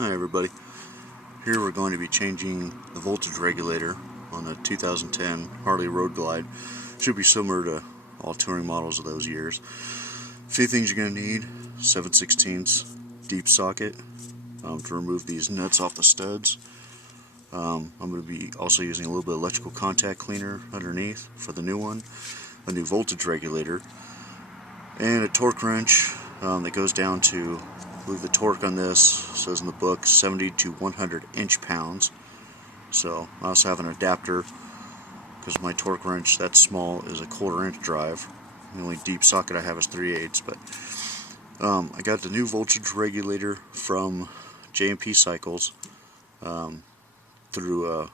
Hi everybody. Here we're going to be changing the voltage regulator on the 2010 Harley Road Glide. Should be similar to all touring models of those years. A few things you're going to need: 7/16 deep socket to remove these nuts off the studs. I'm going to be also using a little bit of electrical contact cleaner underneath for the new one, a new voltage regulator, and a torque wrench that goes down to, I believe the torque on this says in the book 70 to 100 inch-pounds. So I also have an adapter because my torque wrench, that small, is a 1/4 inch drive. The only deep socket I have is 3/8. But I got the new voltage regulator from J&P Cycles through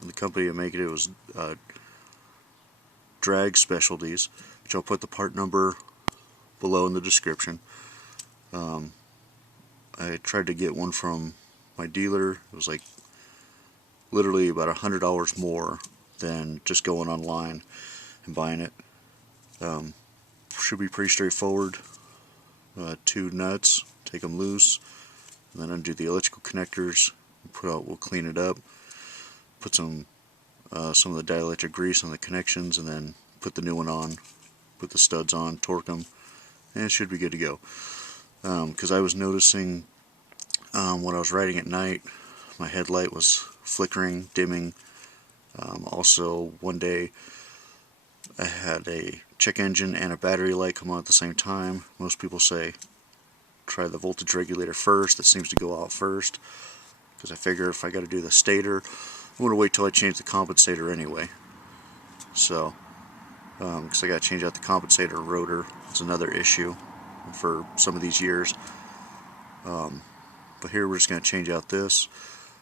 the company that made it. It was Drag Specialties, which I'll put the part number below in the description. I tried to get one from my dealer. It was like literally about $100 more than just going online and buying it. Should be pretty straightforward. 2 nuts, take them loose, and then undo the electrical connectors. We'll clean it up. Put some of the dielectric grease on the connections, and then put the new one on. Put the studs on, torque them, and it should be good to go. Because I was noticing when I was riding at night, my headlight was flickering, dimming. Also, one day I had a check engine and a battery light come on at the same time. Most people say try the voltage regulator first. That seems to go out first, because I figure if I got to do the stator, I'm going to wait till I change the compensator anyway. So, because I got to change out the compensator rotor. It's another issue for some of these years. But here we're just going to change out this,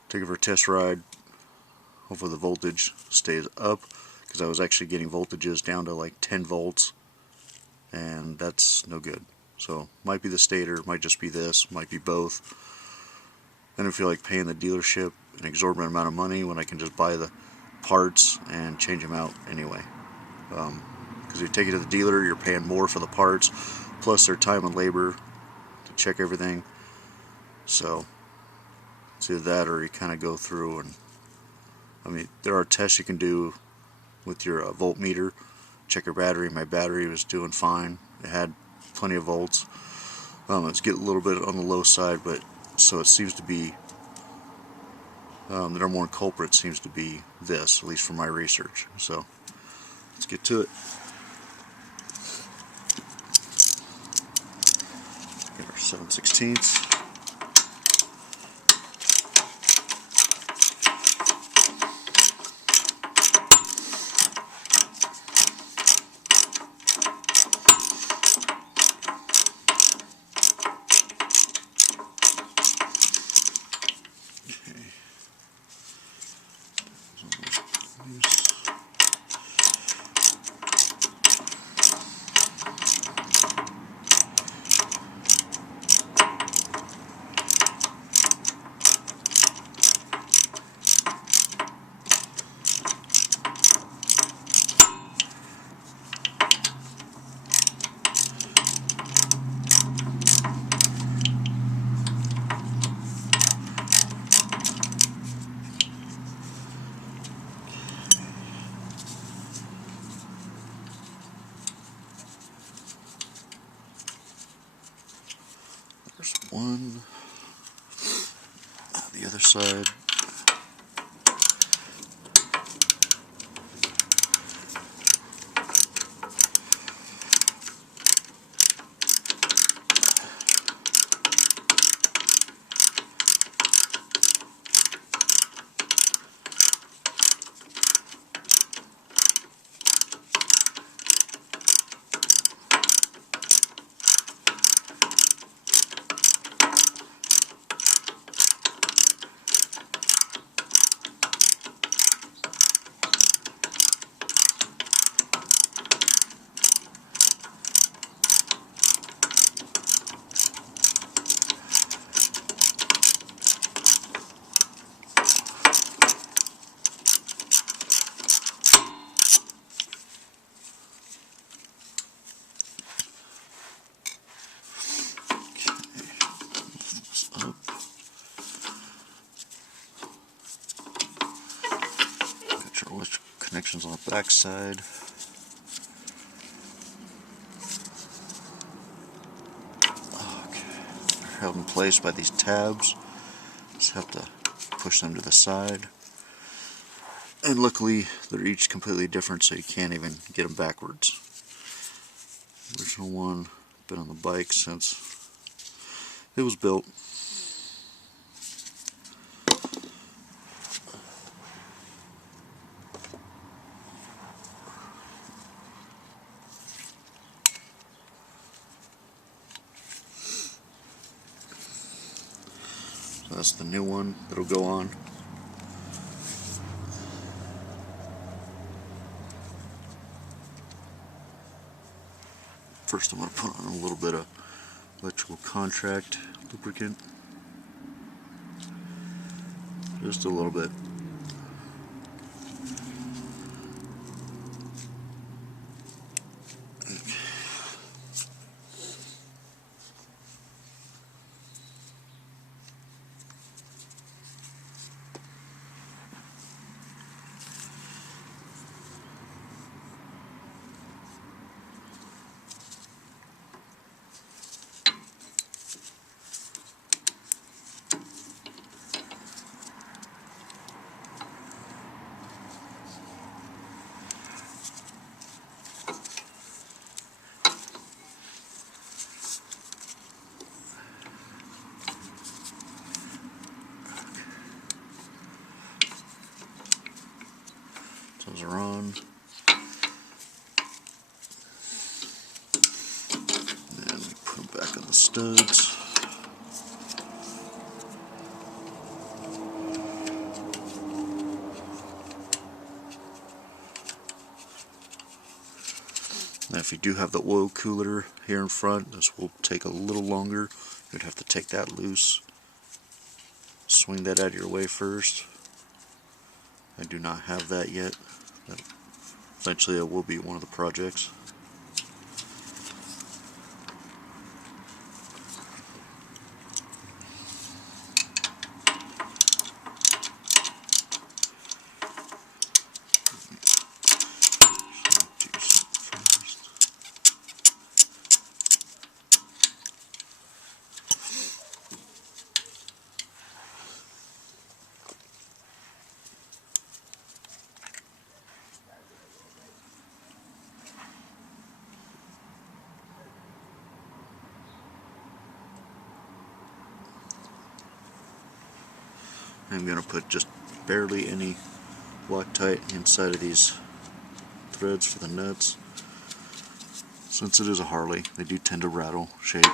take it for a test ride. Hopefully the voltage stays up, because I was actually getting voltages down to like 10 volts, and that's no good. So might be the stator, might just be this, might be both. I don't feel like paying the dealership an exorbitant amount of money when I can just buy the parts and change them out anyway. Because you take it to the dealer, you're paying more for the parts, plus their time and labor to check everything. So it's either that, or you kind of go through and, I mean, there are tests you can do with your voltmeter. Check your battery. My battery was doing fine. It had plenty of volts. It's getting a little bit on the low side, but so it seems to be the number one culprit seems to be this, at least from my research. So let's get to it. Get our 7/16. There's one. The other side. goes on the back side. Okay. They're held in place by these tabs. Just have to push them to the side. And luckily, they're each completely different, so you can't even get them backwards. Original one, been on the bike since it was built. So that's the new one that'll go on. First I'm going to put on a little bit of electrical contract lubricant. Just a little bit. Those are on. Then we put them back on the studs. Now if you do have the oil cooler here in front, this will take a little longer. You'd have to take that loose. Swing that out of your way first. I do not have that yet. But eventually it will be one of the projects. I'm going to put just barely any Loctite inside of these threads for the nuts. Since it is a Harley, they do tend to rattle, shake.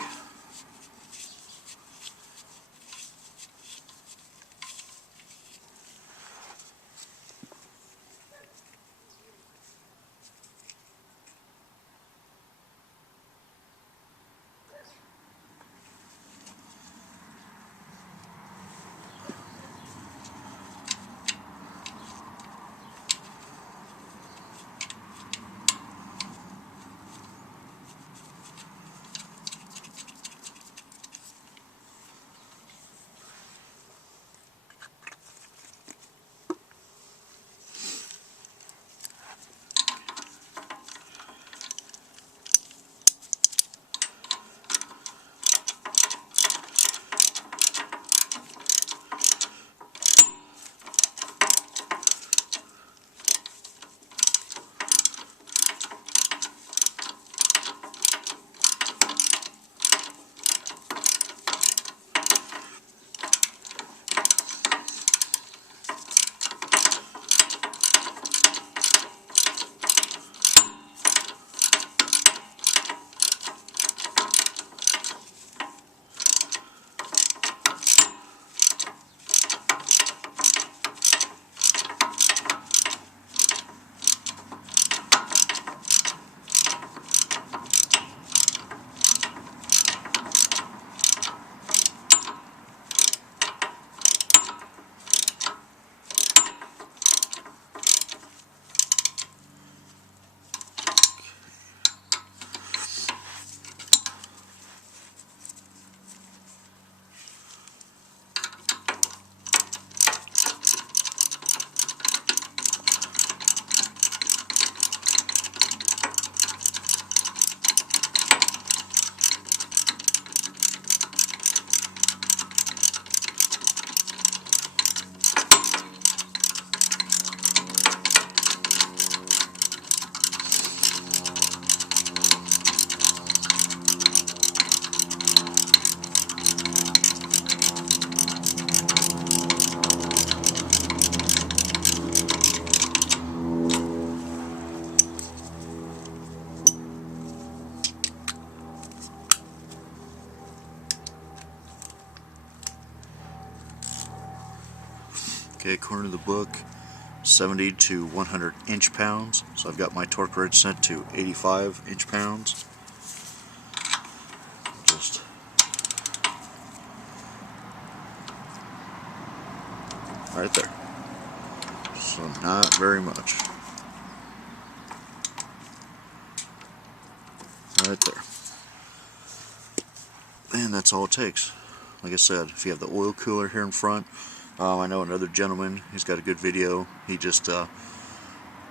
Okay, according to the book, 70 to 100 inch-pounds. So I've got my torque wrench set to 85 inch-pounds. Just right there. So not very much. Right there. And that's all it takes. Like I said, if you have the oil cooler here in front, I know another gentleman, he's got a good video. He just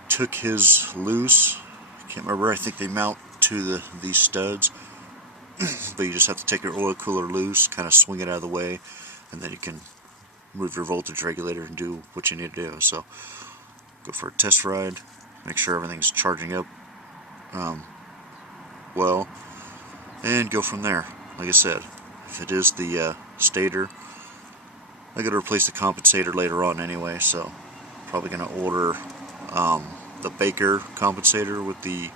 took his loose. I can't remember, I think they mount to these studs. But you just have to take your oil cooler loose, kind of swing it out of the way, and then you can move your voltage regulator and do what you need to do. So go for a test ride, make sure everything's charging up well, and go from there. Like I said, if it is the stator, I got to replace the compensator later on anyway, so probably going to order the Baker compensator with the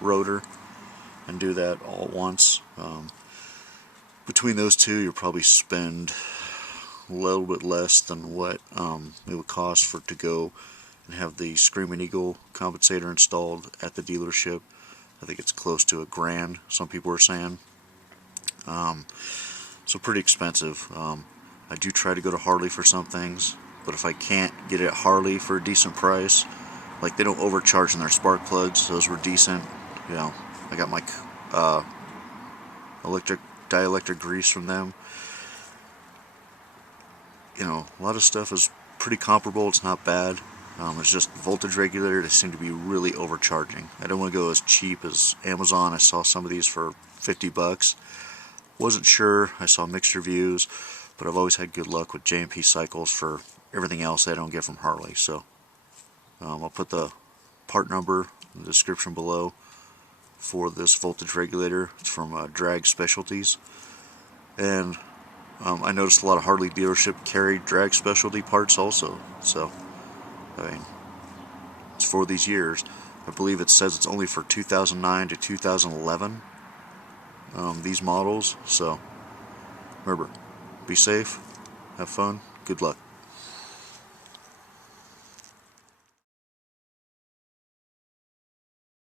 rotor and do that all at once. Between those two, you'll probably spend a little bit less than what it would cost for it to go and have the Screaming Eagle compensator installed at the dealership. I think it's close to $1,000, some people are saying. So pretty expensive. I do try to go to Harley for some things, but if I can't get it at Harley for a decent price, like they don't overcharge in their spark plugs, those were decent. You know, I got my dielectric grease from them. You know, a lot of stuff is pretty comparable. It's not bad. It's just voltage regulator, they seem to be really overcharging. I don't want to go as cheap as Amazon. I saw some of these for 50 bucks. Wasn't sure. I saw mixed reviews, but I've always had good luck with J&P Cycles for everything else I don't get from Harley. So I'll put the part number in the description below for this voltage regulator. It's from Drag Specialties. And I noticed a lot of Harley dealership carry Drag Specialty parts also. So I mean, it's for these years. I believe it says it's only for 2009 to 2011, these models. So remember, be safe, have fun, good luck.